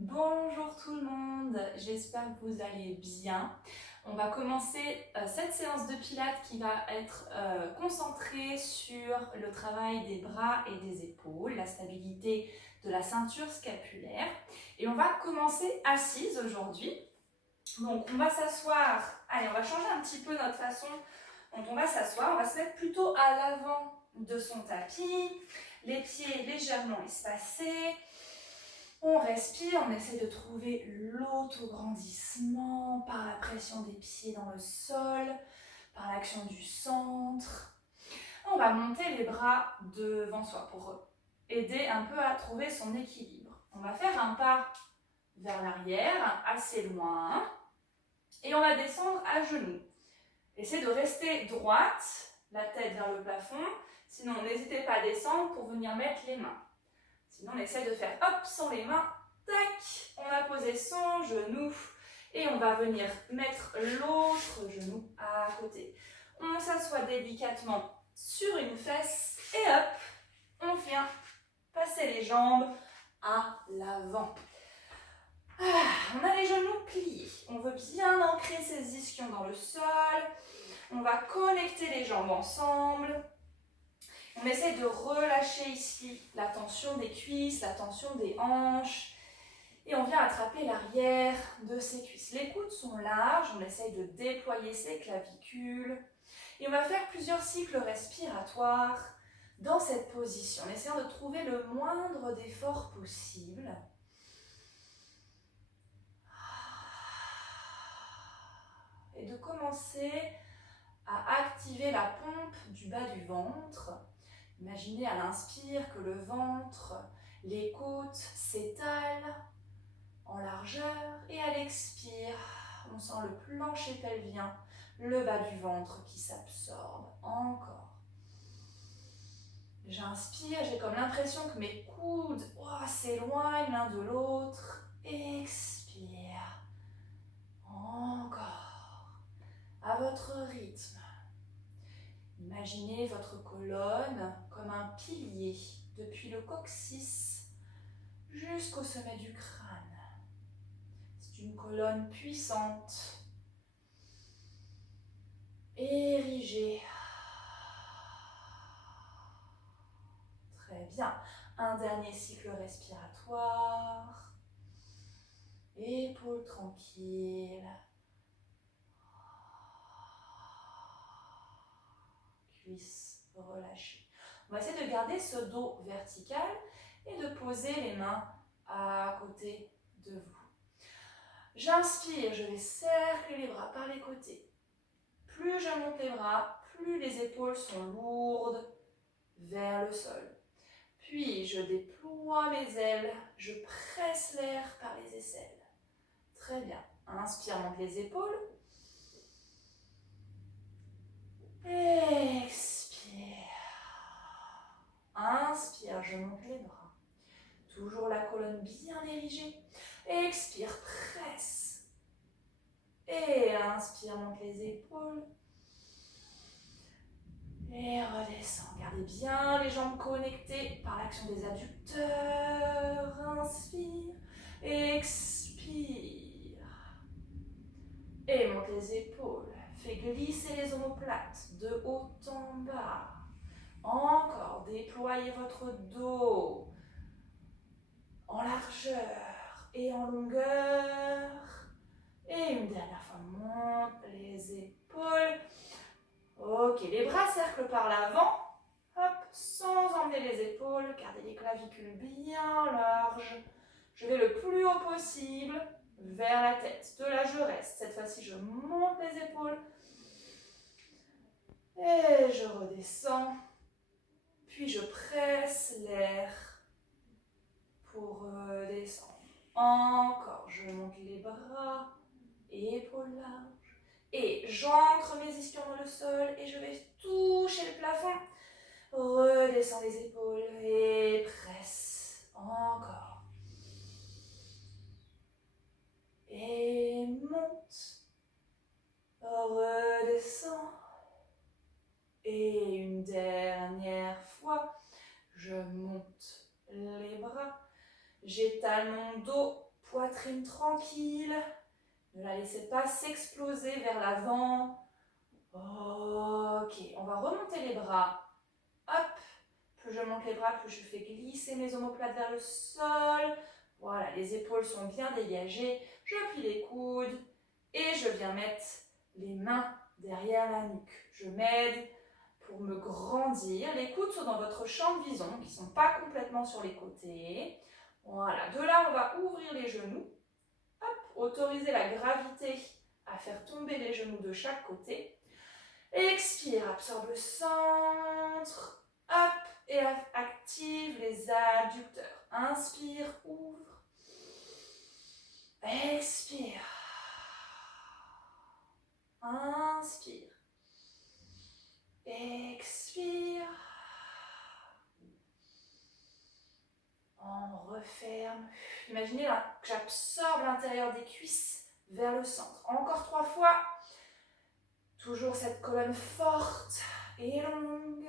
Bonjour tout le monde, j'espère que vous allez bien. On va commencer cette séance de pilates qui va être concentrée sur le travail des bras et des épaules, la stabilité de la ceinture scapulaire. Et on va commencer assise aujourd'hui. Donc on va s'asseoir, allez on va changer un petit peu notre façon dont on va s'asseoir. On va se mettre plutôt à l'avant de son tapis, les pieds légèrement espacés. On respire, on essaie de trouver l'autograndissement par la pression des pieds dans le sol, par l'action du centre. On va monter les bras devant soi pour aider un peu à trouver son équilibre. On va faire un pas vers l'arrière, assez loin, et on va descendre à genoux. Essayez de rester droite, la tête vers le plafond, sinon n'hésitez pas à descendre pour venir mettre les mains. Sinon, on essaie de faire hop sans les mains. Tac, on a posé son genou et on va venir mettre l'autre genou à côté. On s'assoit délicatement sur une fesse et hop, on vient passer les jambes à l'avant. On a les genoux pliés. On veut bien ancrer ses ischions dans le sol. On va connecter les jambes ensemble. On essaie de relâcher ici la tension des cuisses, la tension des hanches. Et on vient attraper l'arrière de ses cuisses. Les coudes sont larges, on essaie de déployer ses clavicules. Et on va faire plusieurs cycles respiratoires dans cette position, en essayant de trouver le moindre d'effort possible. Et de commencer à activer la pompe du bas du ventre. Imaginez à l'inspire que le ventre, les côtes s'étalent en largeur et à l'expire, on sent le plancher pelvien, le bas du ventre qui s'absorbe. Encore. J'inspire, j'ai comme l'impression que mes coudes s'éloignent l'un de l'autre. Expire. Encore. À votre rythme. Imaginez votre colonne comme un pilier depuis le coccyx jusqu'au sommet du crâne. C'est une colonne puissante, érigée. Très bien. Un dernier cycle respiratoire. Épaules tranquilles. Cuisses relâchées. On va essayer de garder ce dos vertical et de poser les mains à côté de vous. J'inspire, je vais cercler les bras par les côtés. Plus je monte les bras, plus les épaules sont lourdes vers le sol. Puis je déploie mes ailes, je presse l'air par les aisselles. Très bien. Inspire, monte les épaules. Expire. Inspire, je monte les bras. Toujours la colonne bien érigée. Expire, presse. Et inspire, monte les épaules. Et redescend. Gardez bien les jambes connectées par l'action des adducteurs. Inspire. Expire. Et monte les épaules. Fais glisser les omoplates de haut en bas. Encore. Déployez votre dos en largeur et en longueur. Et une dernière fois, monte les épaules. Ok, les bras cerclent par l'avant. Hop, sans emmener les épaules. Gardez les clavicules bien larges. Je vais le plus haut possible vers la tête. De là, je reste. Cette fois-ci, je monte les épaules. Et je redescends. Puis je presse l'air pour redescendre. Encore, je monte les bras, épaules larges. Et j'ancre mes ischions dans le sol et je vais toucher le plafond. Redescends les épaules et presse. Encore. Et monte. Redescends. Et une dernière fois, je monte les bras. J'étale mon dos Poitrine tranquille. Ne la laissez pas s'exploser vers l'avant. Ok, on va remonter les bras. Hop, plus je monte les bras, plus je fais glisser mes omoplates vers le sol. Voilà, les épaules sont bien dégagées. Je plie les coudes et je viens mettre les mains derrière la nuque. Je m'aide pour me grandir. Les coudes sont dans votre champ de vision, qui ne sont pas complètement sur les côtés. Voilà, de là, on va ouvrir les genoux. Hop, autoriser la gravité à faire tomber les genoux de chaque côté. Expire, absorbe le centre. Hop, et active les adducteurs. Inspire, ouvre. Expire. Inspire. Expire. On referme. Imaginez là, que j'absorbe l'intérieur des cuisses vers le centre. Encore 3 fois. Toujours cette colonne forte et longue.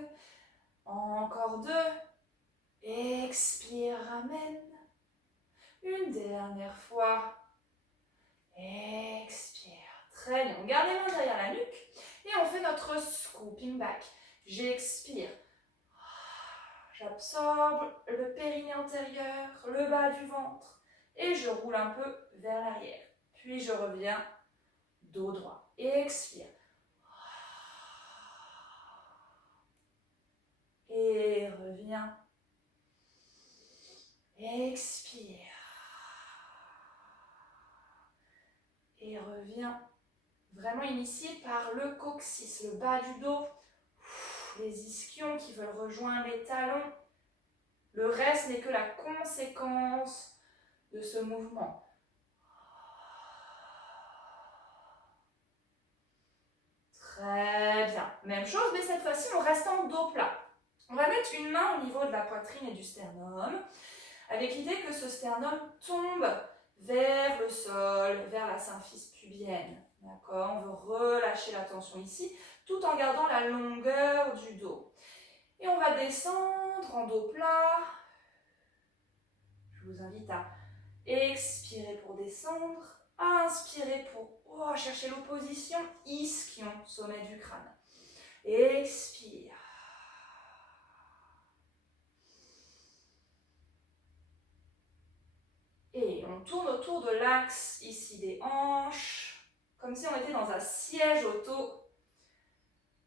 Encore 2. Expire, ramène. Une dernière fois. Expire. Très bien. On garde les mains derrière la nuque. Et on fait notre scooping back. J'expire. J'absorbe le périnée antérieur, le bas du ventre. Et je roule un peu vers l'arrière. Puis je reviens dos droit. Expire. Et reviens. Expire. Et reviens. Vraiment initié par le coccyx, le bas du dos. Les ischions qui veulent rejoindre les talons. Le reste n'est que la conséquence de ce mouvement. Très bien. Même chose, mais cette fois-ci, on reste en dos plat. On va mettre une main au niveau de la poitrine et du sternum, avec l'idée que ce sternum tombe vers le sol, vers la symphyse pubienne. D'accord? On veut relâcher la tension ici, tout en gardant la longueur du dos. Et on va descendre en dos plat. Je vous invite à expirer pour descendre, inspirer pour chercher l'opposition, ischion, sommet du crâne. Expire. Et on tourne autour de l'axe ici des hanches, comme si on était dans un siège auto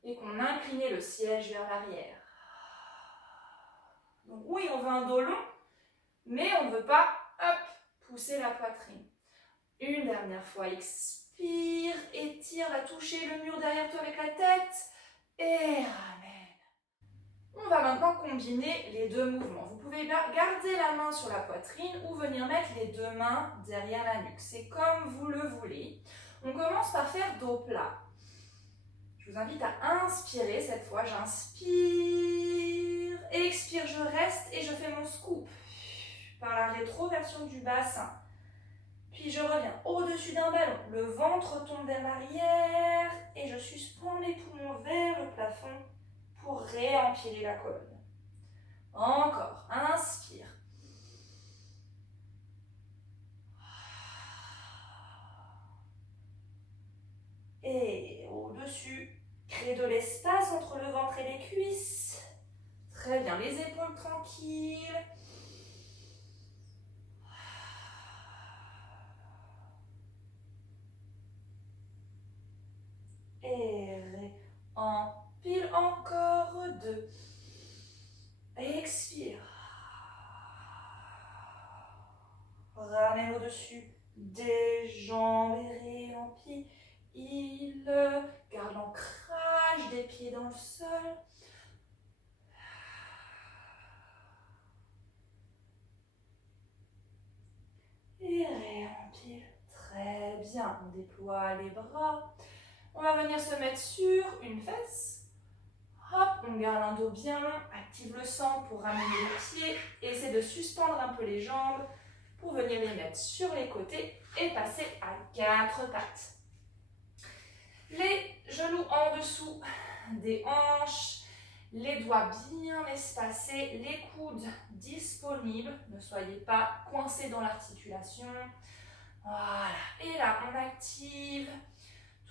et qu'on inclinait le siège vers l'arrière. Donc oui, on veut un dos long, mais on ne veut pas, hop, pousser la poitrine. Une dernière fois, expire, étire, va toucher le mur derrière toi avec la tête et ramène. On va maintenant combiner les deux mouvements. Vous pouvez garder la main sur la poitrine ou venir mettre les deux mains derrière la nuque. C'est comme vous le voulez. On commence par faire dos plat. Je vous invite à inspirer cette fois. J'inspire, expire, je reste et je fais mon scoop par la rétroversion du bassin. Puis je reviens au-dessus d'un ballon. Le ventre tombe vers l'arrière et je suspends les poumons vers le plafond pour réempiler la colonne. Encore, inspire. Et au-dessus, crée de l'espace entre le ventre et les cuisses. Très bien, les épaules tranquilles. Et empile encore 2. Expire. Ramène au-dessus des jambes et réempile. Garde l'ancrage des pieds dans le sol. Et réempile. Très bien. On déploie les bras. On va venir se mettre sur une fesse. Hop, on garde un dos bien long. Active le centre pour ramener les pieds. Essaie de suspendre un peu les jambes pour venir les mettre sur les côtés et passer à 4 pattes. Les genoux en dessous des hanches, Les doigts bien espacés, les coudes disponibles. Ne soyez pas coincés dans l'articulation. Voilà. Et là, on active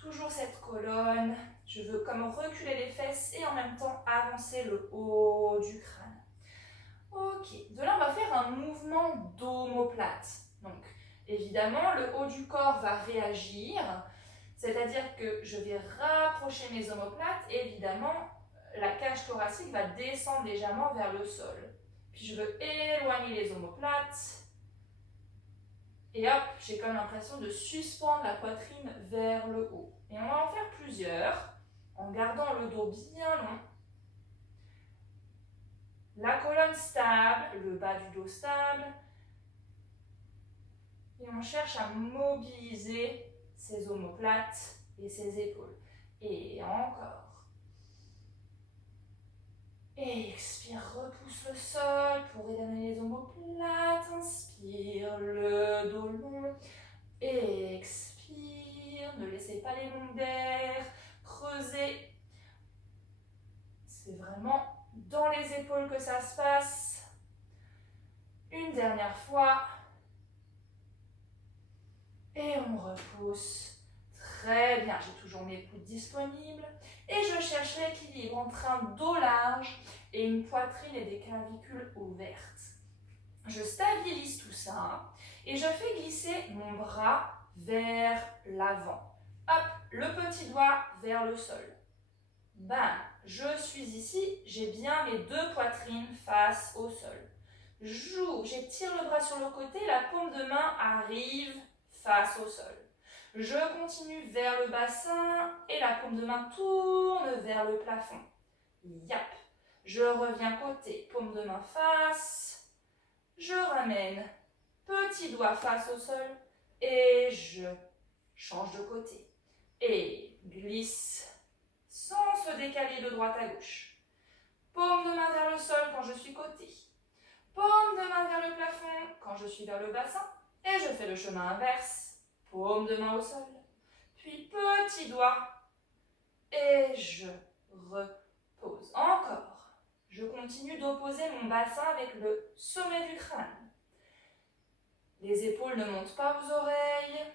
toujours cette colonne. Je veux comme reculer les fesses et en même temps avancer le haut du crâne. Ok. De là, on va faire un mouvement d'omoplate. Donc, évidemment, le haut du corps va réagir. C'est-à-dire que je vais rapprocher mes omoplates et évidemment, la cage thoracique va descendre légèrement vers le sol. Puis je veux éloigner les omoplates. Et hop, j'ai comme l'impression de suspendre la poitrine vers le haut. Et on va en faire plusieurs, en gardant le dos bien long. La colonne stable, le bas du dos stable. Et on cherche à mobiliser ses omoplates et ses épaules. Et encore. Et expire, repousse le sol pour éloigner les omoplates. Inspire, le dos long. Et expire, ne laissez pas les lombaires creuser. C'est vraiment dans les épaules que ça se passe. Une dernière fois. Et on repousse. Très bien, j'ai toujours mes coudes disponibles. Et je cherche l'équilibre entre un dos large et une poitrine et des clavicules ouvertes. Je stabilise tout ça et je fais glisser mon bras vers l'avant. Hop, le petit doigt vers le sol. Bam, je suis ici, j'ai bien mes deux poitrines face au sol. J'ouvre, j'étire le bras sur le côté, la paume de main arrive face au sol. Je continue vers le bassin et la paume de main tourne vers le plafond. Yap. Je reviens côté, paume de main face. Je ramène, petit doigt face au sol et je change de côté. Et glisse sans se décaler de droite à gauche. Paume de main vers le sol quand je suis côté. Paume de main vers le plafond quand je suis vers le bassin. Et je fais le chemin inverse. Paume de main au sol. Puis petit doigt. Et je repose. Encore. Je continue d'opposer mon bassin avec le sommet du crâne. Les épaules ne montent pas aux oreilles.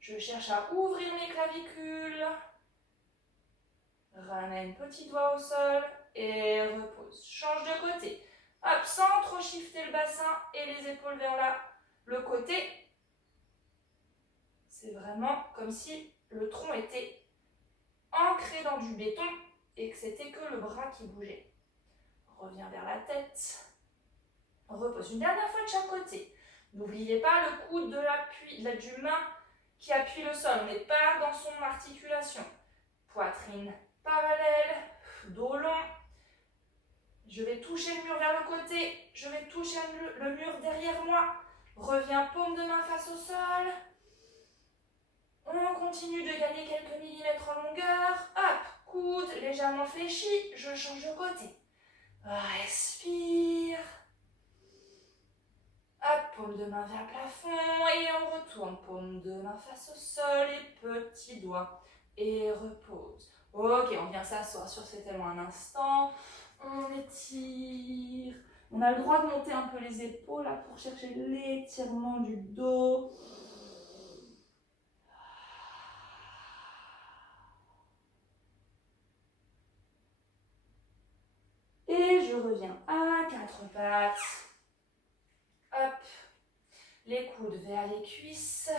Je cherche à ouvrir mes clavicules. Ramène petit doigt au sol et repose. Change de côté. Hop, sans trop shifter le bassin et les épaules vers le côté. C'est vraiment comme si le tronc était ancré dans du béton et que c'était que le bras qui bougeait. Reviens vers la tête. Repose une dernière fois de chaque côté. N'oubliez pas le coude de l'appui, du main qui appuie le sol. On n'est pas dans son articulation. Poitrine parallèle, dos long. Je vais toucher le mur vers le côté. Je vais toucher le mur derrière moi. Reviens paume de main face au sol. On continue de gagner quelques millimètres en longueur. Hop, coude légèrement fléchi. Je change de côté. Respire. Hop, paume de main vers le plafond et on retourne. Paume de main face au sol et petit doigt. Et repose. Ok, on vient s'asseoir sur cet élan un instant. On étire. On a le droit de monter un peu les épaules là, pour chercher l'étirement du dos. Et je reviens à quatre pattes. Hop, les coudes vers les cuisses.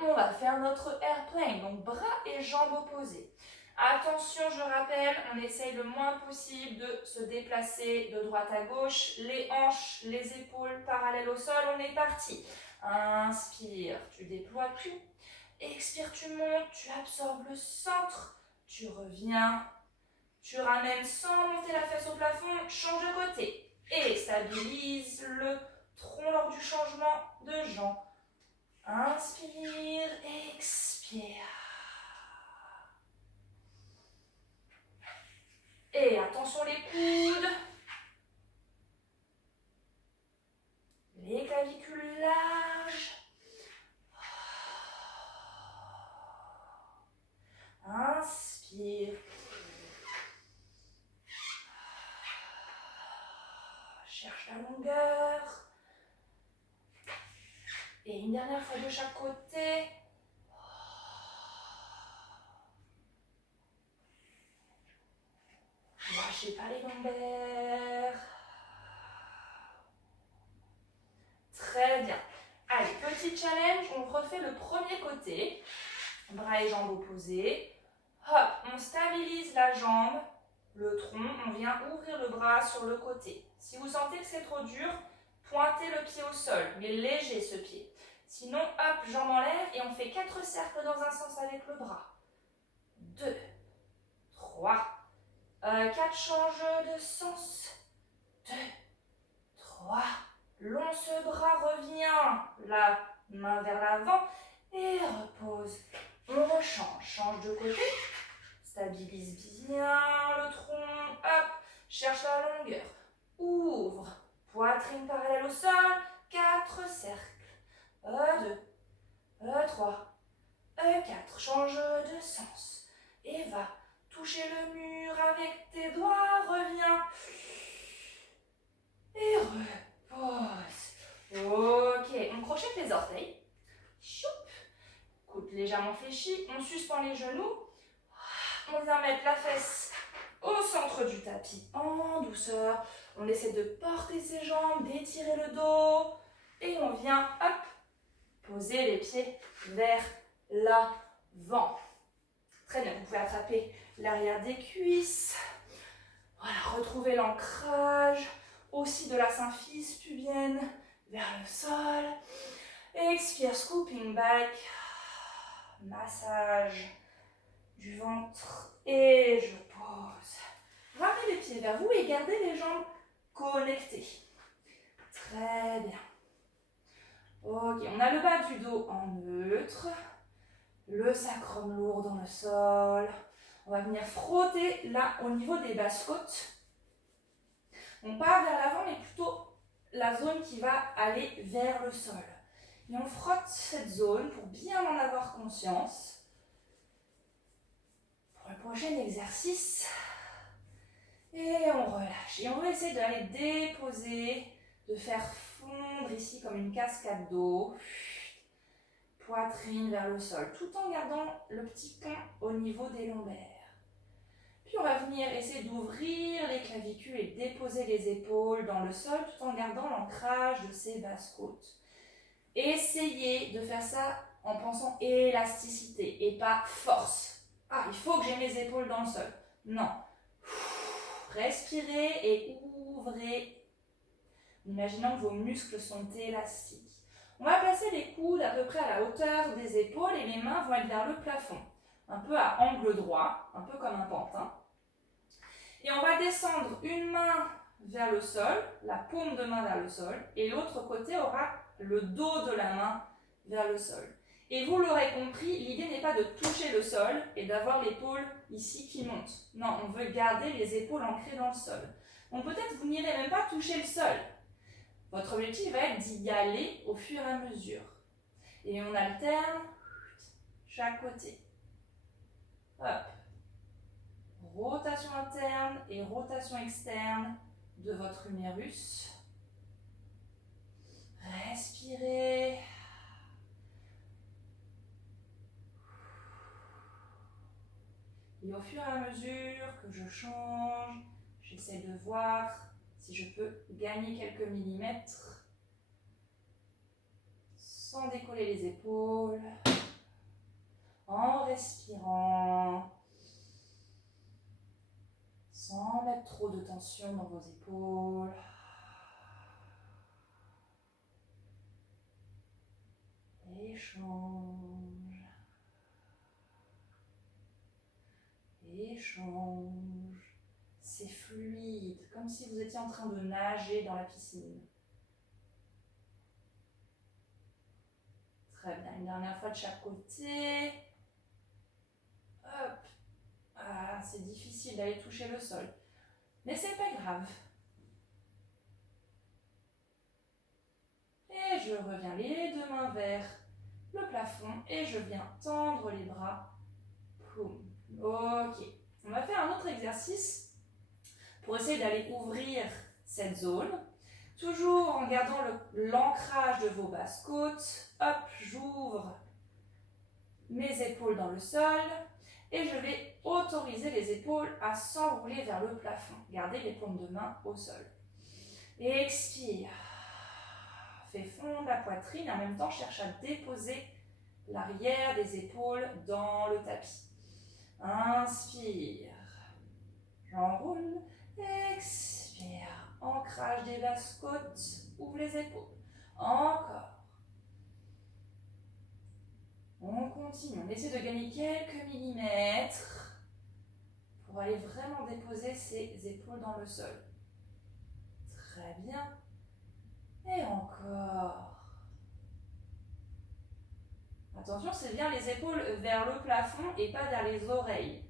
On va faire notre airplane, donc bras et jambes opposés. Attention, je rappelle, on essaye le moins possible de se déplacer de droite à gauche. Les hanches, les épaules parallèles au sol, on est parti. Inspire, tu déploies tout. Expire, tu montes, tu absorbes le centre. Tu reviens, tu ramènes sans monter la fesse au plafond, change de côté. Et stabilise le tronc lors du changement de jambes. Inspire, expire. Et attention les coudes. Les clavicules larges. Inspire. Et une dernière fois de chaque côté. Lâchez pas les lombaires. Très bien. Allez, petit challenge, on refait le premier côté. Bras et jambes opposés. Hop, on stabilise la jambe, le tronc, on vient ouvrir le bras sur le côté. Si vous sentez que c'est trop dur, pointez le pied au sol, mais léger ce pied. Sinon, hop, jambes en l'air et on fait 4 cercles dans un sens avec le bras. 2, 3, 4, change de sens. 2, 3, long ce bras, revient, la main vers l'avant et repose. On rechange, change de côté, stabilise bien le tronc, hop, cherche la longueur, ouvre, poitrine parallèle au sol, 4 cercles, 2, 3, 4, change de sens et va toucher le mur avec tes doigts, reviens et repose. Ok, on crochette les orteils, choup. Coude légèrement fléchi, on suspend les genoux, on vient mettre la fesse au centre du tapis en douceur, on essaie de porter ses jambes, d'étirer le dos et on vient, hop, poser les pieds vers l'avant. Très bien, vous pouvez attraper l'arrière des cuisses, voilà, retrouver l'ancrage, aussi de la symphyse pubienne vers le sol, expire, scooping back, massage du ventre et je pose. Ramenez les pieds vers vous et gardez les jambes connectées. Très bien. Ok, on a le bas du dos en neutre, le sacrum lourd dans le sol. On va venir frotter là au niveau des basses côtes. On part vers l'avant mais plutôt la zone qui va aller vers le sol. Et on frotte cette zone pour bien en avoir conscience. Pour le prochain exercice. Et on relâche. Et on va essayer d'aller déposer, de faire fondre ici comme une cascade d'eau. Poitrine vers le sol, tout en gardant le petit pont au niveau des lombaires. Puis on va venir essayer d'ouvrir les clavicules et déposer les épaules dans le sol tout en gardant l'ancrage de ces basses côtes. Essayez de faire ça en pensant élasticité et pas force. Ah, il faut que j'ai mes épaules dans le sol. Non. Respirez et ouvrez. Imaginons que vos muscles sont élastiques. On va placer les coudes à peu près à la hauteur des épaules et les mains vont être vers le plafond. Un peu à angle droit, un peu comme un pantin. Et on va descendre une main vers le sol, la paume de main vers le sol, et l'autre côté aura le dos de la main vers le sol. Et vous l'aurez compris, l'idée n'est pas de toucher le sol et d'avoir l'épaule ici qui monte. Non, on veut garder les épaules ancrées dans le sol. Donc peut-être vous n'irez même pas toucher le sol. Votre objectif va être d'y aller au fur et à mesure. Et on alterne chaque côté. Hop. Rotation interne et rotation externe de votre humérus. Respirez. Et au fur et à mesure que je change, j'essaie de voir si je peux gagner quelques millimètres sans décoller les épaules, en respirant, sans mettre trop de tension dans vos épaules. Échange. Échange. C'est fluide, comme si vous étiez en train de nager dans la piscine. Très bien, une dernière fois de chaque côté. Hop. Ah, c'est difficile d'aller toucher le sol. Mais c'est pas grave. Et je reviens les deux mains vers le plafond et je viens tendre les bras. Poum. Ok. On va faire un autre exercice pour essayer d'aller ouvrir cette zone, Toujours en gardant l'ancrage de vos basses côtes. Hop, j'ouvre mes épaules dans le sol. Et je vais autoriser les épaules à s'enrouler vers le plafond. Gardez les paumes de main au sol. Expire. Fais fondre la poitrine. En même temps, cherche à déposer l'arrière des épaules dans le tapis. Inspire. J'enroule. Expire. Ancrage des basses côtes. Ouvre les épaules. Encore. On continue. On essaie de gagner quelques millimètres pour aller vraiment déposer ses épaules dans le sol. Très bien. Et encore. Attention, c'est bien les épaules vers le plafond et pas vers les oreilles.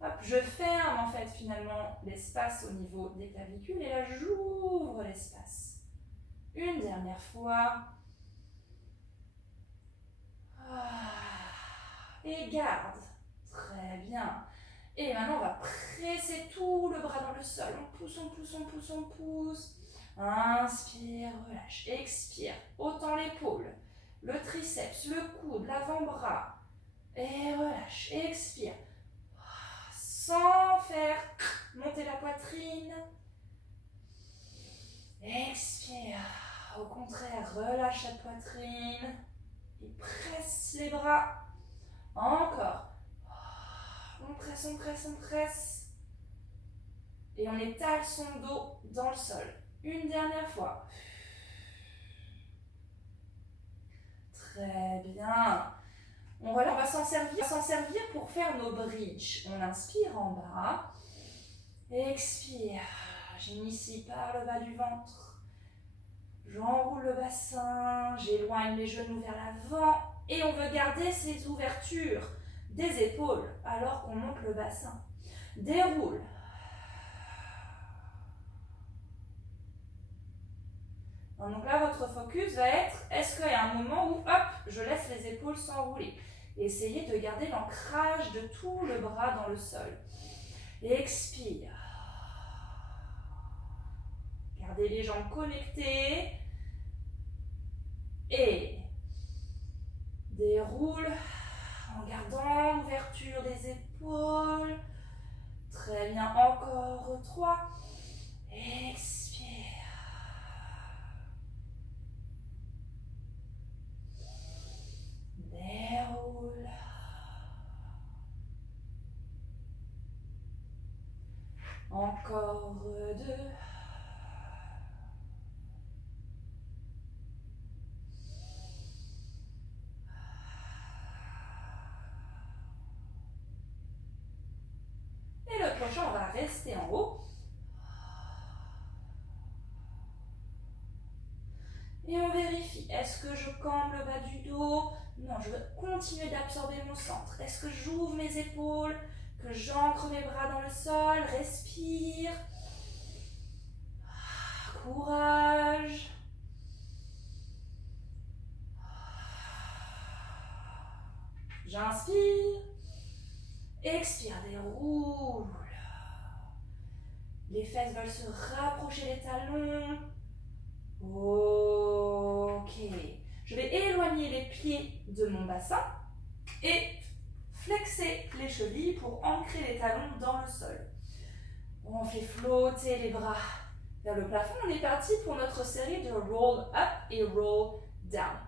Hop, je ferme en fait finalement l'espace au niveau des clavicules et là j'ouvre l'espace. Une dernière fois. Et garde. Très bien. Et maintenant, on va presser tout le bras dans le sol. On pousse, on pousse, on pousse, on pousse. Inspire, relâche. Expire. Autant l'épaule, le triceps, le coude, l'avant-bras. Et relâche. Expire. Sans faire monter la poitrine. Expire. Au contraire, relâche la poitrine. Et presse les bras. Encore. On presse, on presse, on presse. Et on étale son dos dans le sol. Une dernière fois. Très bien. On va s'en servir pour faire nos bridges. On inspire en bas. Expire. J'initie par le bas du ventre. J'enroule le bassin. J'éloigne les genoux vers l'avant. Et on veut garder ces ouvertures des épaules alors qu'on monte le bassin. Déroule. Donc là, votre focus va être, est-ce qu'il y a un moment où, hop, je laisse les épaules s'enrouler. Essayez de garder l'ancrage de tout le bras dans le sol. Expire. Gardez les jambes connectées. Et déroule en gardant l'ouverture des épaules. Très bien, encore 3. Expire. Déroule. Encore 2. Et le prochain, on va rester en haut. Et on vérifie, est-ce que je cambre le bas du dos? Non, je veux continuer d'absorber mon centre. Est-ce que j'ouvre mes épaules? Que j'ancre mes bras dans le sol? Respire. Courage. J'inspire. Expire, déroule. Les fesses veulent se rapprocher des talons. Ok. Je vais éloigner les pieds de mon bassin et flexer les chevilles pour ancrer les talons dans le sol. On fait flotter les bras vers le plafond. On est parti pour notre série de roll up et roll down.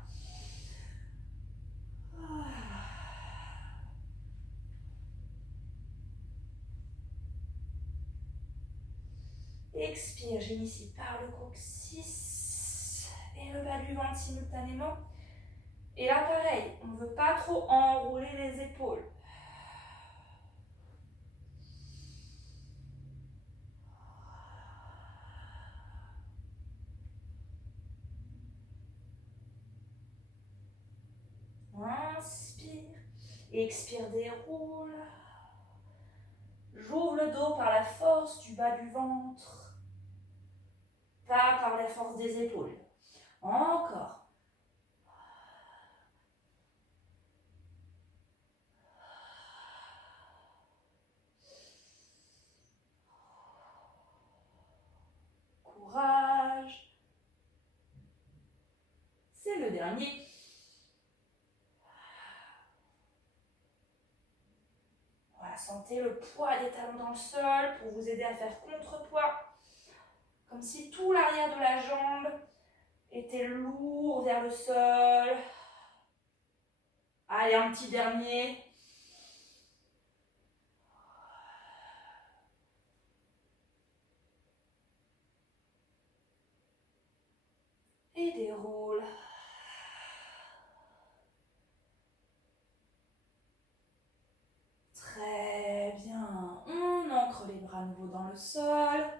Expire, j'initie par le coccyx et le bas du ventre simultanément. Et là, pareil, on ne veut pas trop enrouler les épaules. Inspire, expire, déroule. J'ouvre le dos par la force du bas du ventre, pas par la force des épaules. Encore. Courage. dernier. Voilà, sentez le poids des talons dans le sol pour vous aider à faire contrepoids. Comme si tout l'arrière de la jambe était lourd vers le sol. Allez, un petit dernier. Et déroule. Très bien. On ancre les bras nouveau dans le sol.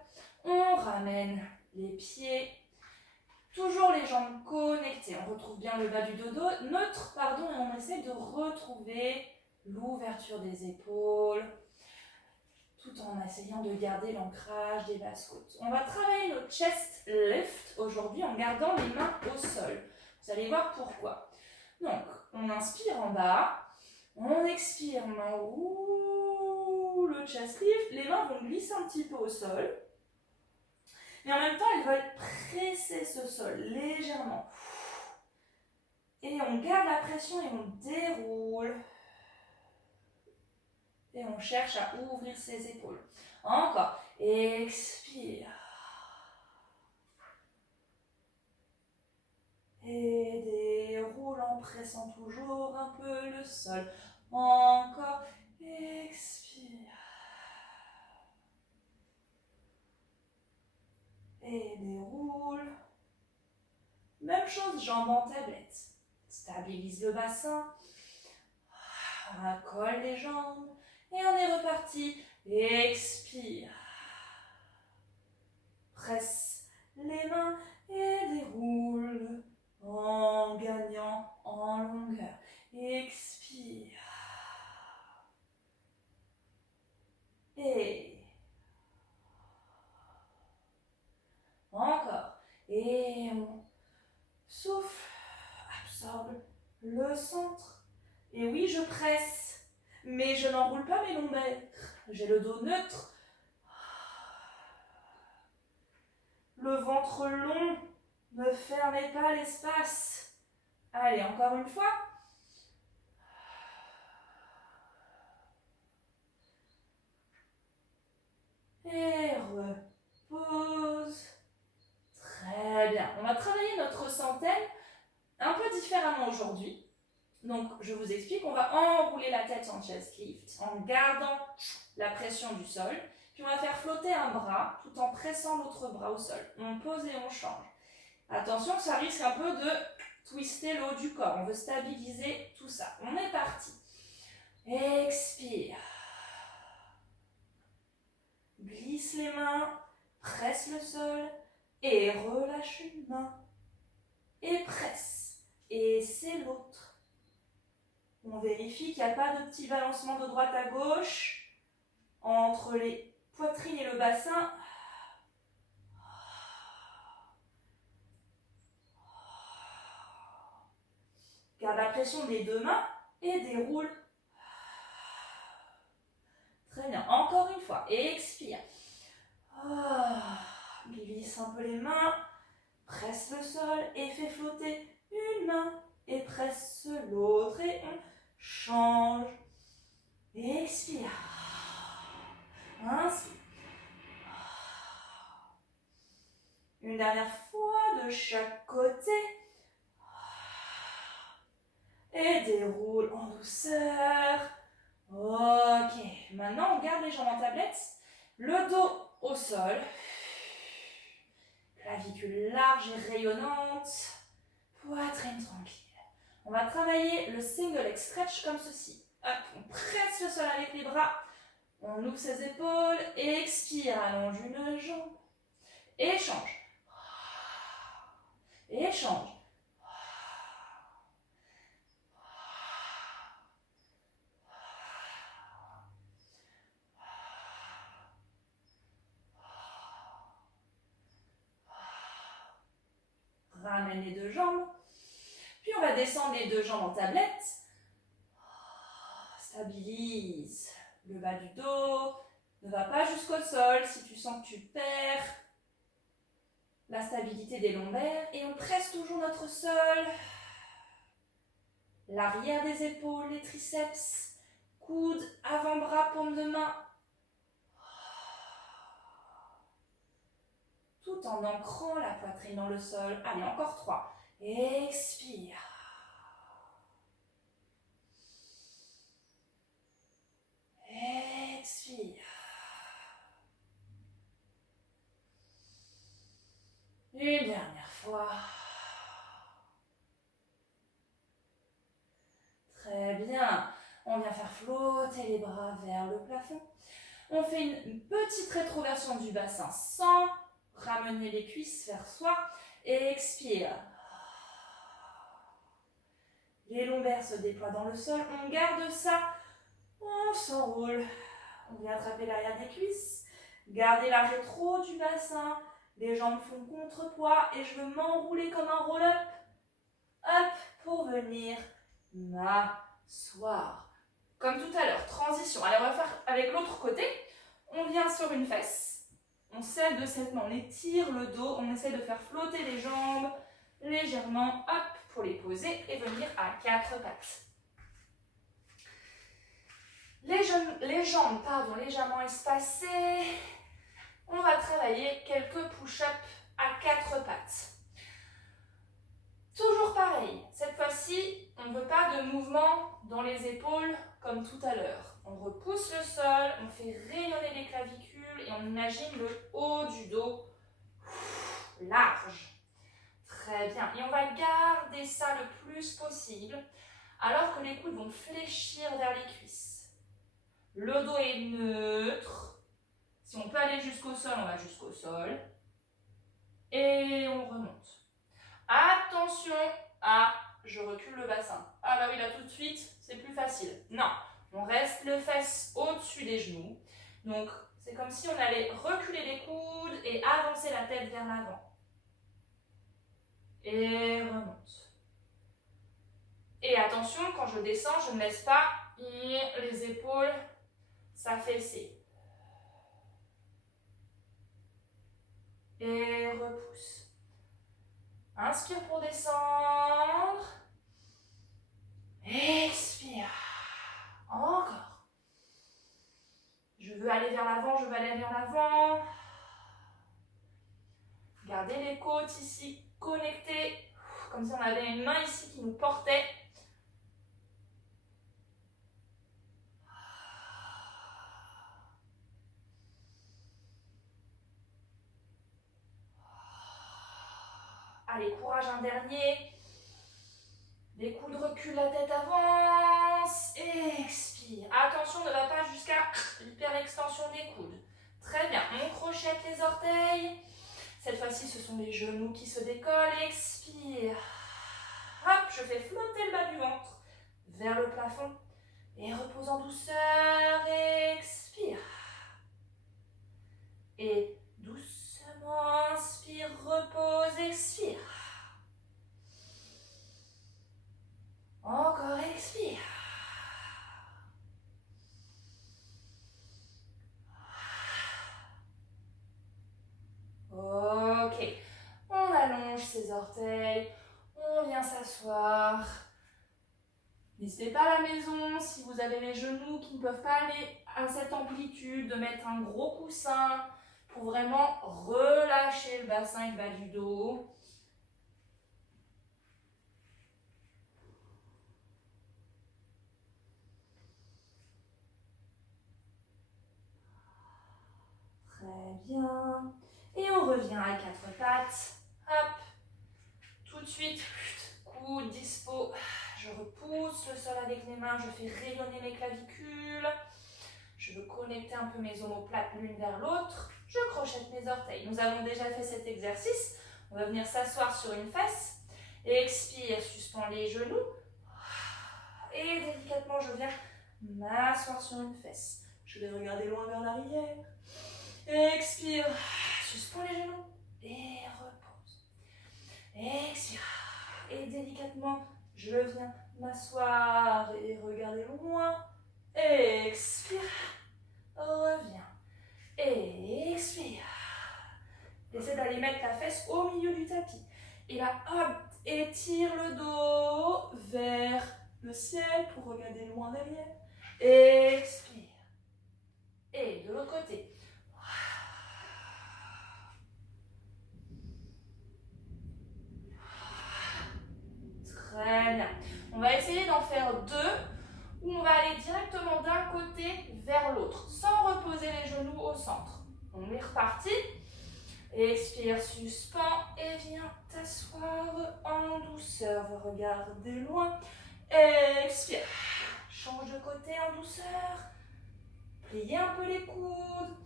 On ramène les pieds. Toujours les jambes connectées. On retrouve bien le bas du dodo neutre, pardon, et on essaie de retrouver l'ouverture des épaules, tout en essayant de garder l'ancrage des basses-côtes. On va travailler notre chest lift aujourd'hui en gardant les mains au sol. Vous allez voir pourquoi. Donc, on inspire en bas, on expire, on enroule le chest lift, les mains vont glisser un petit peu au sol. Mais en même temps, elles veulent presser ce sol légèrement. Et on garde la pression et on déroule. Et on cherche à ouvrir ses épaules. Encore. Expire. Et déroule en pressant toujours un peu le sol. Encore. Expire. Et déroule. Même chose, jambes en tablette. Stabilise le bassin. Colle les jambes. Et on est reparti. Expire. Presse les mains et déroule en gagnant en longueur. Expire. Et encore. Et on souffle, absorbe le centre. Et oui, je presse, mais je n'enroule pas mes lombaires. J'ai le dos neutre. Le ventre long. Ne fermez pas l'espace. Allez, encore une fois. Et repose. Très bien. On va travailler notre centaine un peu différemment aujourd'hui. Donc, je vous explique, on va enrouler la tête en chest lift en gardant la pression du sol. Puis on va faire flotter un bras tout en pressant l'autre bras au sol. On pose et on change. Attention, ça risque un peu de twister le haut du corps. On veut stabiliser tout ça. On est parti. Expire. Glisse les mains, presse le sol et relâche une main. Et presse. Et c'est l'autre. On vérifie qu'il n'y a pas de petit balancement de droite à gauche entre les poitrines et le bassin. Garde la pression des deux mains et déroule. Très bien. Encore une fois. Expire. Glisse un peu les mains. Presse le sol et fais flotter une main. Et presse l'autre et on change. Expire. Inspire. Une dernière fois de chaque côté. Et déroule en douceur. Ok. Maintenant, on garde les jambes en tablette. Le dos au sol. Clavicule large et rayonnante. Poitrine tranquille. On va travailler le single leg stretch comme ceci. Hop, on presse le sol avec les bras. On ouvre ses épaules. Expire, allonge une jambe. Échange. Échange. Ramène les deux jambes. Puis on va descendre les deux jambes en tablette. Stabilise le bas du dos. Ne va pas jusqu'au sol si tu sens que tu perds la stabilité des lombaires. Et on presse toujours notre sol. l'arrière des épaules, les triceps, coudes, avant-bras, paume de main. Tout en ancrant la poitrine dans le sol. Allez, encore 3. Expire. Expire. Une dernière fois. Très bien. On vient faire flotter les bras vers le plafond. On fait une petite rétroversion du bassin sans ramener les cuisses vers soi. Et expire. Les lombaires se déploient dans le sol. On garde ça. On s'enroule. On vient attraper l'arrière des cuisses. Gardez la rétro du bassin. Les jambes font contrepoids et je veux m'enrouler comme un roll-up. Hop, pour venir m'asseoir. Comme tout à l'heure, transition. Allez, on va faire avec l'autre côté. On vient sur une fesse. On scelle de cette main, on étire le dos. On essaie de faire flotter les jambes légèrement. Hop, pour les poser et venir à 4 pattes. Les jambes légèrement espacées. On va travailler quelques push-ups à 4 pattes. Toujours pareil, cette fois-ci, on ne veut pas de mouvement dans les épaules comme tout à l'heure. On repousse le sol, on fait rayonner les clavicules et on imagine le haut du dos large. Très bien. Et on va garder ça le plus possible alors que les coudes vont fléchir vers les cuisses. Le dos est neutre. Si on peut aller jusqu'au sol, on va jusqu'au sol. Et on remonte. Attention à, je recule le bassin. Ah bah oui, là tout de suite, c'est plus facile. Non, on reste les fesses au-dessus des genoux. Donc, c'est comme si on allait reculer les coudes et avancer la tête vers l'avant. Et remonte. Et attention, quand je descends, je ne laisse pas les épaules s'affaisser. Et repousse. Inspire pour descendre. Expire. Encore. Je veux aller vers l'avant, je veux aller vers l'avant. Gardez les côtes ici connectées. Comme si on avait une main ici qui nous portait. Allez, courage, un dernier. Les coudes reculent, la tête avance. Expire. Attention, ne va pas jusqu'à l'hyperextension des coudes. Très bien. On crochette les orteils. Cette fois-ci, ce sont les genoux qui se décollent. Expire. Hop, je fais flotter le bas du ventre vers le plafond. Et repose en douceur. Expire. Et doucement, inspire, repose, expire. Encore, expire. Ok. On allonge ses orteils. On vient s'asseoir. N'hésitez pas à la maison, si vous avez les genoux qui ne peuvent pas aller à cette amplitude, de mettre un gros coussin pour vraiment relâcher le bassin et le bas du dos. Très bien. Et on revient à 4 pattes. Hop. Tout de suite, coude dispo. Je repousse le sol avec mes mains. Je fais rayonner mes clavicules. Je veux connecter un peu mes omoplates l'une vers l'autre. Je crochette mes orteils. Nous avons déjà fait cet exercice. On va venir s'asseoir sur une fesse. Expire, suspends les genoux. Et délicatement, je viens m'asseoir sur une fesse. Je vais regarder loin vers l'arrière. Expire, suspends les genoux et repose. Expire. Et délicatement, je viens m'asseoir et regarder loin. Expire. Reviens. Expire. Essaie d'aller mettre la fesse au milieu du tapis. Et là, hop, étire le dos vers le ciel pour regarder loin derrière. Expire. Et de l'autre côté. Très bien. On va essayer d'en faire deux où on va aller directement d'un côté vers l'autre sans reposer les genoux au centre. On est reparti. Expire, suspends et viens t'asseoir en douceur. Regardez loin. Expire. Change de côté en douceur. Pliez un peu les coudes.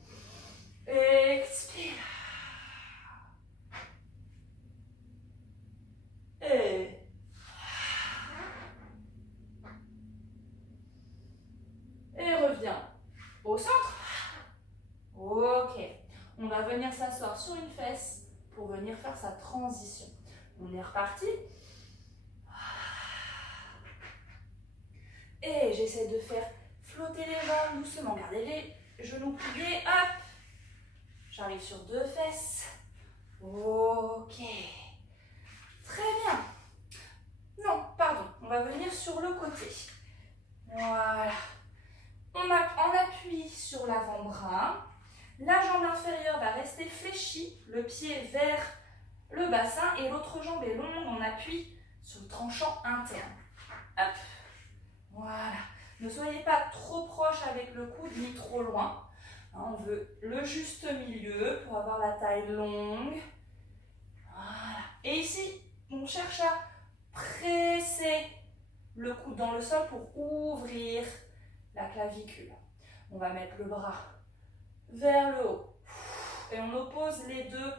Expire. Et reviens au centre. Ok. On va venir s'asseoir sur une fesse pour venir faire sa transition. On est reparti. Et j'essaie de faire flotter les jambes doucement. Gardez les genoux pliés. Hop. J'arrive sur deux fesses. Ok. Très bien. Non, pardon. On va venir sur le côté. Voilà. On appuie sur l'avant-bras. La jambe inférieure va rester fléchie, le pied vers le bassin et l'autre jambe est longue. On appuie sur le tranchant interne. Hop. Voilà. Ne soyez pas trop proche avec le coude ni trop loin. On veut le juste milieu pour avoir la taille longue. Voilà. Et ici, on cherche à presser le coude dans le sol pour ouvrir la clavicule. On va mettre le bras vers le haut. Et on oppose les deux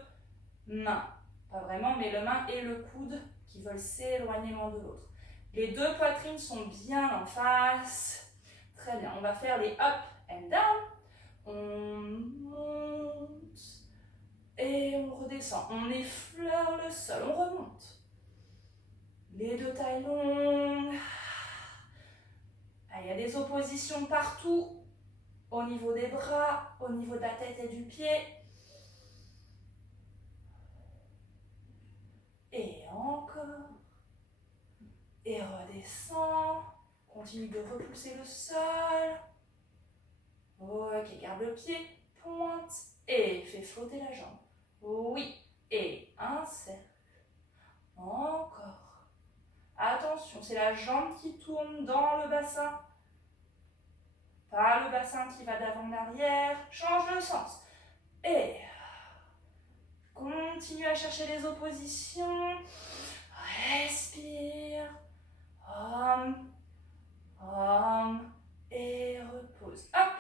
mains. Pas vraiment, mais la main et le coude qui veulent s'éloigner l'un de l'autre. Les deux poitrines sont bien en face. Très bien. On va faire les up and down. On monte et on redescend. On effleure le sol. On remonte. Les deux tailles longues. Il y a des oppositions partout. Au niveau des bras, au niveau de la tête et du pied. Et encore. Et redescend. Continue de repousser le sol. Ok, garde le pied, pointe. Et fais flotter la jambe. Oui. Et un cercle. Encore. Attention, c'est la jambe qui tourne dans le bassin. Pas le bassin qui va d'avant en arrière. Change le sens. Et continue à chercher les oppositions. Respire. Et repose. Hop.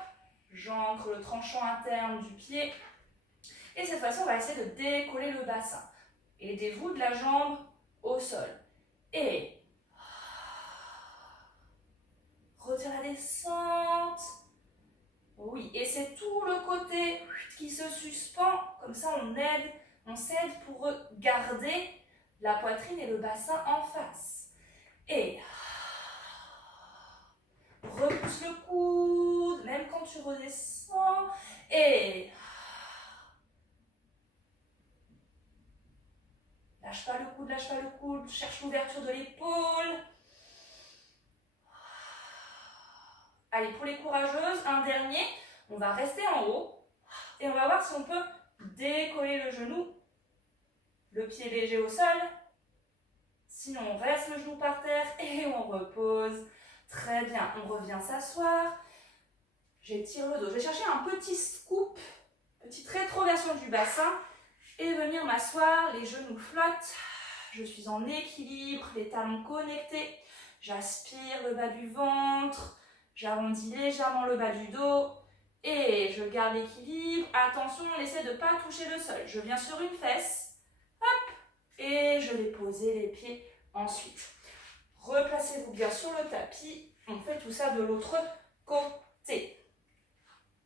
J'ancre le tranchant interne du pied. Et cette fois-ci, on va essayer de décoller le bassin. Aidez-vous de la jambe au sol. Et retire la descente. Oui, et c'est tout le côté qui se suspend. Comme ça, on s'aide pour garder la poitrine et le bassin en face. Et repousse le coude, même quand tu redescends. Et lâche pas le coude, lâche pas le coude. Cherche l'ouverture de l'épaule. Allez, pour les courageuses, un dernier. On va rester en haut. Et on va voir si on peut décoller le genou. Le pied léger au sol. Sinon, on reste le genou par terre et on repose. Très bien, on revient s'asseoir. J'étire le dos. Je vais chercher un petit scoop, petite rétroversion du bassin et venir m'asseoir. Les genoux flottent. Je suis en équilibre, les talons connectés. J'aspire le bas du ventre. J'arrondis légèrement le bas du dos. Et je garde l'équilibre. Attention, on essaie de ne pas toucher le sol. Je viens sur une fesse. Hop. Et je vais poser les pieds ensuite. Replacez-vous bien sur le tapis. On fait tout ça de l'autre côté.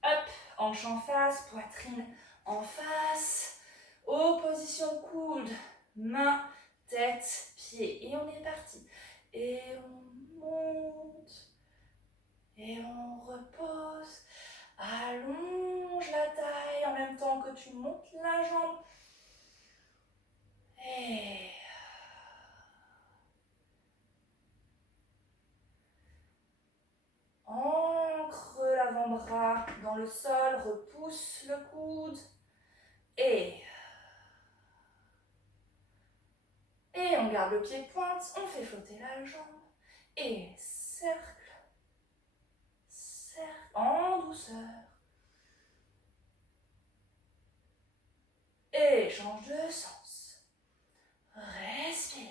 Hop, hanche en face, poitrine en face. Opposition coude, main, tête, pied. Et on est parti. Et on monte. Et on repose. Allonge la taille en même temps que tu montes la jambe. Et l'avant-bras dans le sol, repousse le coude. Et on garde le pied pointe, on fait flotter la jambe. Et cercle, cercle, en douceur. Et change de sens. Respire.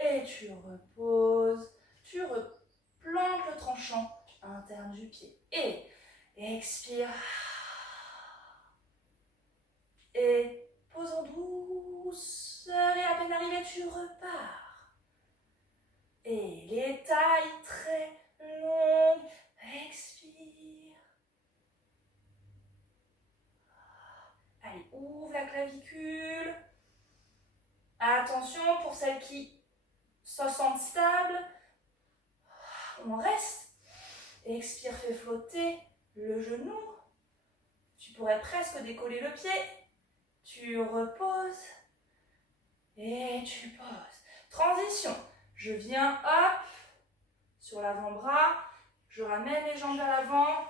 Et tu reposes, tu replantes le tranchant interne du pied. Et expire. Et pose en douceur et à peine arrivé, tu repars. Et les tailles très longues. Expire. Allez, ouvre la clavicule. Attention pour celles qui se sentent stables. On reste. Expire, fais flotter le genou. Tu pourrais presque décoller le pied. Tu reposes. Et tu poses. Transition. Je viens, hop, sur l'avant-bras. Je ramène les jambes vers l'avant.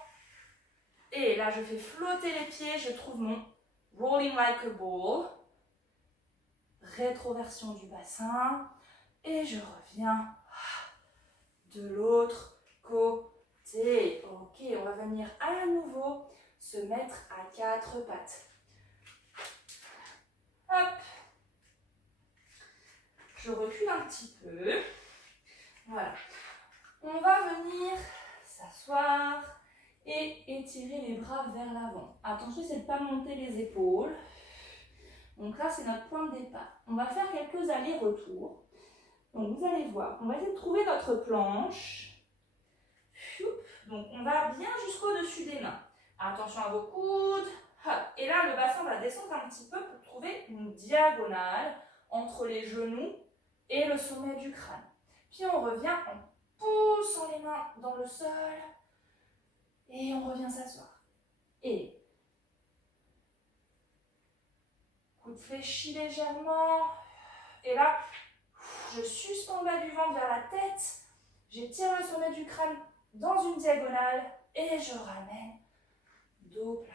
Et là, je fais flotter les pieds. Je trouve mon rolling like a ball. Rétroversion du bassin. Et je reviens de l'autre côté. Ok, on va venir à nouveau se mettre à quatre pattes. Hop. Je recule un petit peu. Voilà. On va venir s'asseoir et étirer les bras vers l'avant. Attention, c'est de ne pas monter les épaules. Donc là, c'est notre point de départ. On va faire quelques allers-retours. Donc vous allez voir, on va essayer de trouver notre planche. Donc on va bien jusqu'au-dessus des mains. Attention à vos coudes. Et là, le bassin va descendre un petit peu pour trouver une diagonale entre les genoux et le sommet du crâne. Puis on revient en poussant les mains dans le sol. Et on revient s'asseoir. Et coude fléchi légèrement. Et là, je suspends le bas du ventre vers la tête. J'étire le sommet du crâne dans une diagonale. Et je ramène dos plat.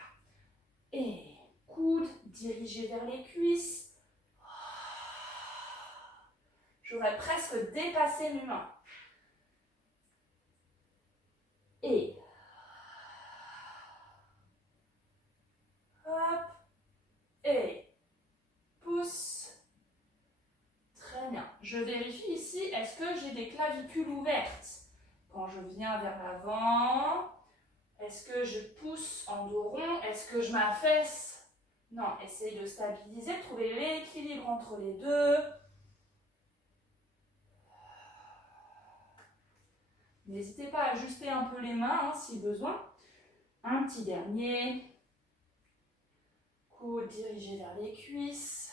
Et coude dirigé vers les cuisses. J'aurais presque dépassé mes mains. Et hop. Et pousse. Très bien. Je vérifie ici, est-ce que j'ai des clavicules ouvertes? Quand je viens vers l'avant, est-ce que je pousse en dos rond? Est-ce que je m'affaisse? Non, essayez de stabiliser, de trouver l'équilibre entre les deux. N'hésitez pas à ajuster un peu les mains si besoin. Un petit dernier. Coude dirigé vers les cuisses.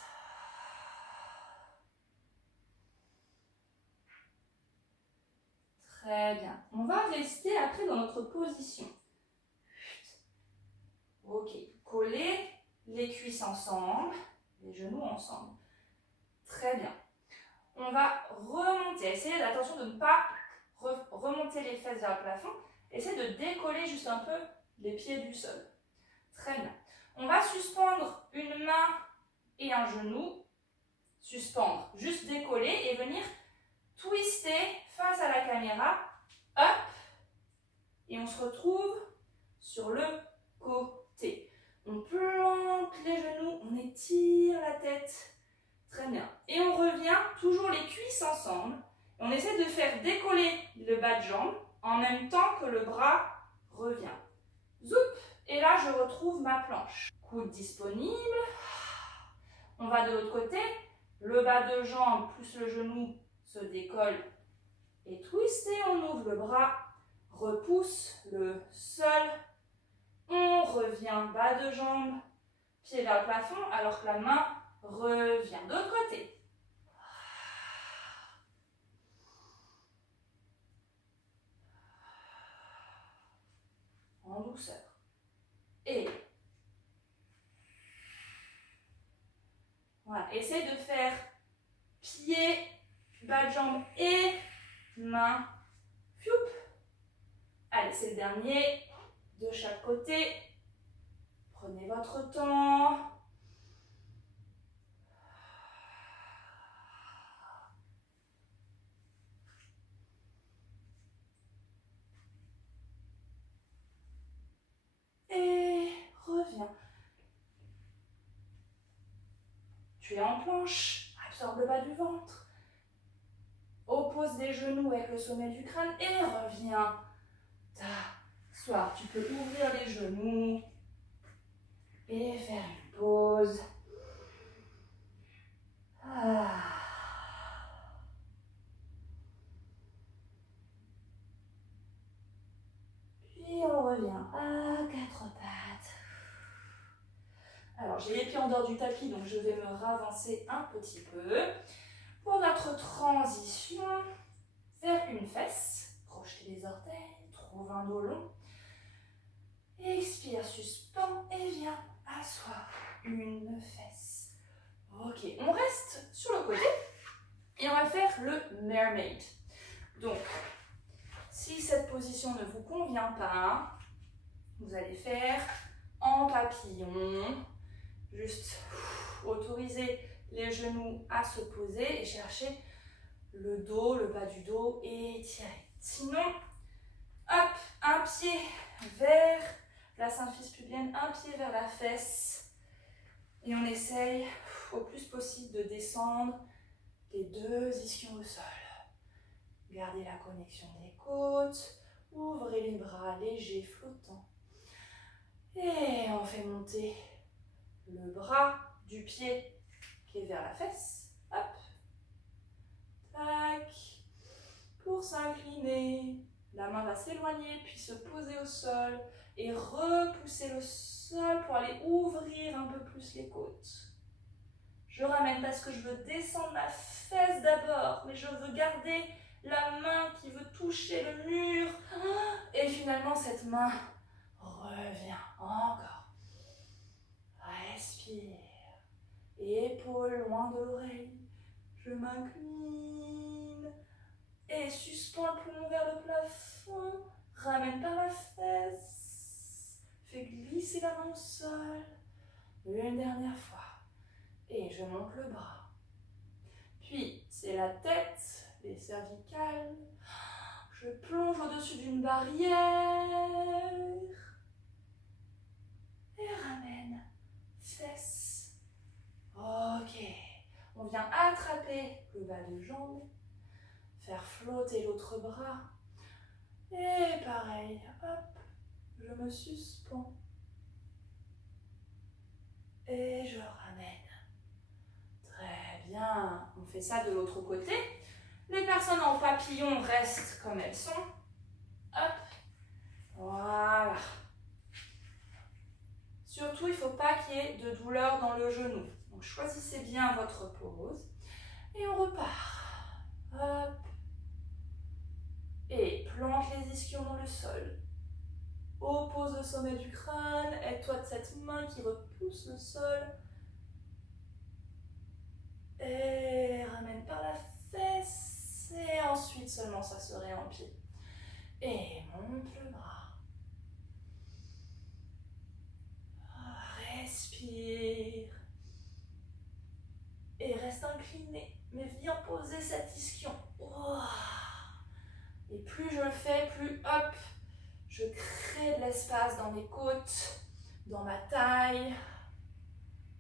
Très bien. On va rester après dans notre position. Ok. Coller les cuisses ensemble, les genoux ensemble. Très bien. On va remonter. Essayez d'attention de ne pas remonter les fesses vers le plafond. Essayez de décoller juste un peu les pieds du sol. Très bien. On va suspendre une main et un genou. Suspendre, juste décoller et venir twister face à la caméra. Hop. Et on se retrouve sur le côté. On plante les genoux, on étire la tête. Très bien. Et on revient, toujours les cuisses ensemble. Et on essaie de faire décoller le bas de jambe en même temps que le bras revient. Zoup. Et là, je retrouve ma planche. Coude disponible. On va de l'autre côté. Le bas de jambe plus le genou se décolle et twist. Et on ouvre le bras, repousse le sol. On revient bas de jambe, pied vers le plafond, alors que la main revient de l'autre côté. En douceur. Et voilà, essaye de faire pied, bas de jambe et main, fioup. Allez, c'est le dernier, de chaque côté. Prenez votre temps. Et reviens. Tu es en planche, absorbe le bas du ventre. Oppose les genoux avec le sommet du crâne et reviens. T'asseoir. Tu peux ouvrir les genoux et faire une pause. Puis on revient à quatre pattes. Alors j'ai les pieds en dehors du tapis, donc je vais me ravancer un petit peu. Pour notre transition, faire une fesse, crochetez les orteils, trouve un dos long. Expire, suspends et viens asseoir une fesse. Ok, on reste sur le côté et on va faire le mermaid. Donc, si cette position ne vous convient pas, vous allez faire en papillon. Juste autoriser les genoux à se poser et chercher le dos, le bas du dos et tirer. Sinon, hop, un pied vers la symphyse pubienne, un pied vers la fesse. Et on essaye au plus possible de descendre les deux ischions au sol. Gardez la connexion des côtes. Ouvrez les bras légers, flottants. Et on fait monter le bras du pied qui est vers la fesse. Hop. Tac. Pour s'incliner, la main va s'éloigner, puis se poser au sol et repousser le sol pour aller ouvrir un peu plus les côtes. Je ramène parce que je veux descendre ma fesse d'abord, mais je veux garder la main qui veut toucher le mur. Et finalement, cette main revient encore. Respire. Épaules loin de l'oreille. Je m'incline. Et suspends le poumon vers le plafond. Ramène par la fesse. Fais glisser la main au sol. Une dernière fois. Et je monte le bras. Puis, c'est la tête, les cervicales. Je plonge au-dessus d'une barrière. Et ramène. Fesse. Ok. On vient attraper le bas de jambe. Faire flotter l'autre bras. Et pareil, hop, je me suspends. Et je ramène. Très bien. On fait ça de l'autre côté. Les personnes en papillon restent comme elles sont. Hop. Voilà. Surtout, il ne faut pas qu'il y ait de douleur dans le genou. Donc, choisissez bien votre pose. Et on repart. Hop. Et plante les ischions dans le sol. Oppose le sommet du crâne. Aide-toi de cette main qui repousse le sol. Et ramène par la fesse. Et ensuite seulement ça se réemplit. Et monte le bras. Respire. Et reste incliné. Mais viens poser cet ischion. Et plus je le fais, plus hop, je crée de l'espace dans mes côtes, dans ma taille,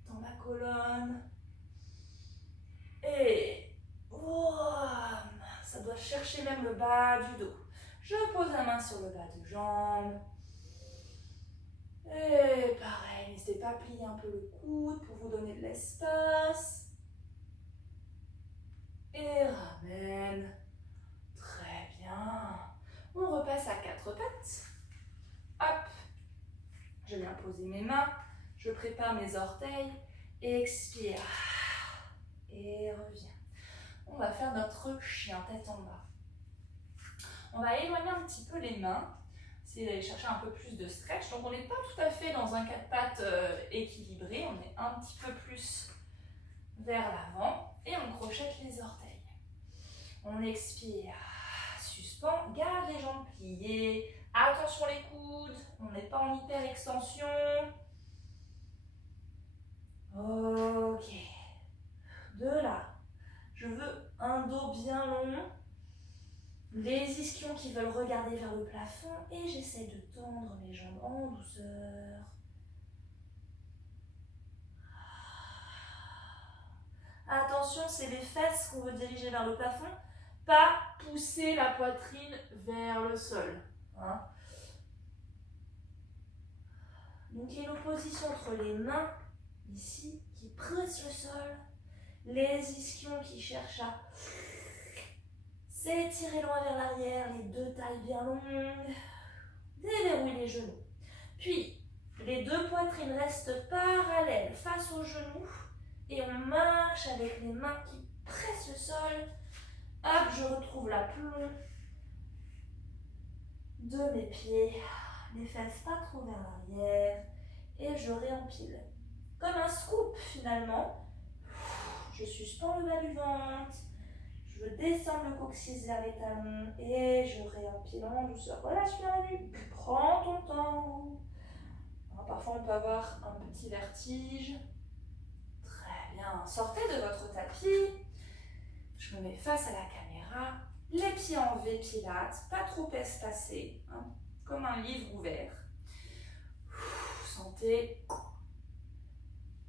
dans ma colonne. Et ça doit chercher même le bas du dos. Je pose la main sur le bas de jambe. Et pareil, n'hésitez pas à plier un peu le coude pour vous donner de l'espace. Et ramène. Très bien. On repasse à quatre pattes. Hop. Je viens poser mes mains. Je prépare mes orteils. Expire. Et reviens. On va faire notre chien tête en bas. On va éloigner un petit peu les mains. Essayer d'aller chercher un peu plus de stretch. Donc on n'est pas tout à fait dans un quatre pattes équilibré. On est un petit peu plus vers l'avant. Et on crochette les orteils. On expire. suspend, garde les jambes pliées. Attention les coudes, on n'est pas en hyper extension. Ok. De là, je veux un dos bien long. Les ischions qui veulent regarder vers le plafond et j'essaie de tendre mes jambes en douceur. Attention, c'est les fesses qu'on veut diriger vers le plafond, pas pousser la poitrine vers le sol. Hein. Donc il y a une opposition entre les mains, ici, qui pressent le sol, les ischions qui cherchent à s'étirer loin vers l'arrière, les deux tailles bien longues, déverrouiller les genoux. Puis, les deux poitrines restent parallèles face aux genoux et on marche avec les mains qui pressent le sol. Hop, je retrouve l'aplomb de mes pieds, les fesses pas trop vers l'arrière et je réempile. Comme un scoop finalement, je suspends le bas du ventre, je descends le coccyx vers les talons et je réempile en douceur. Relâche bien la nuque, prends ton temps. Alors, parfois on peut avoir un petit vertige. Très bien, sortez de votre tapis. Je me mets face à la caméra, les pieds en V pilates, pas trop espacés, hein, comme un livre ouvert. Sentez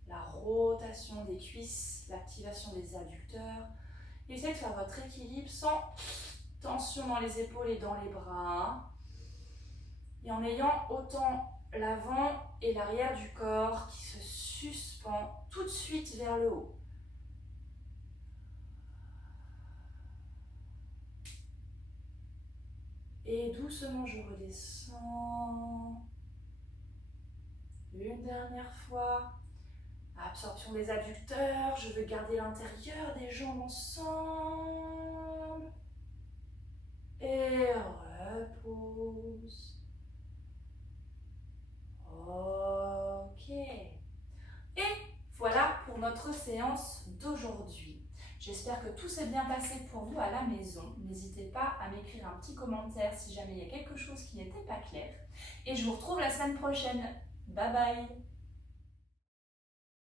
la rotation des cuisses, l'activation des adducteurs. Essayez de faire votre équilibre sans tension dans les épaules et dans les bras. Et en ayant autant l'avant et l'arrière du corps qui se suspend tout de suite vers le haut. Et doucement, je redescends. Une dernière fois. Absorption des adducteurs. Je veux garder l'intérieur des jambes ensemble. Et repose. Ok. Et voilà pour notre séance d'aujourd'hui. J'espère que tout s'est bien passé pour vous à la maison. N'hésitez pas à m'écrire un petit commentaire si jamais il y a quelque chose qui n'était pas clair. Et je vous retrouve la semaine prochaine. Bye bye!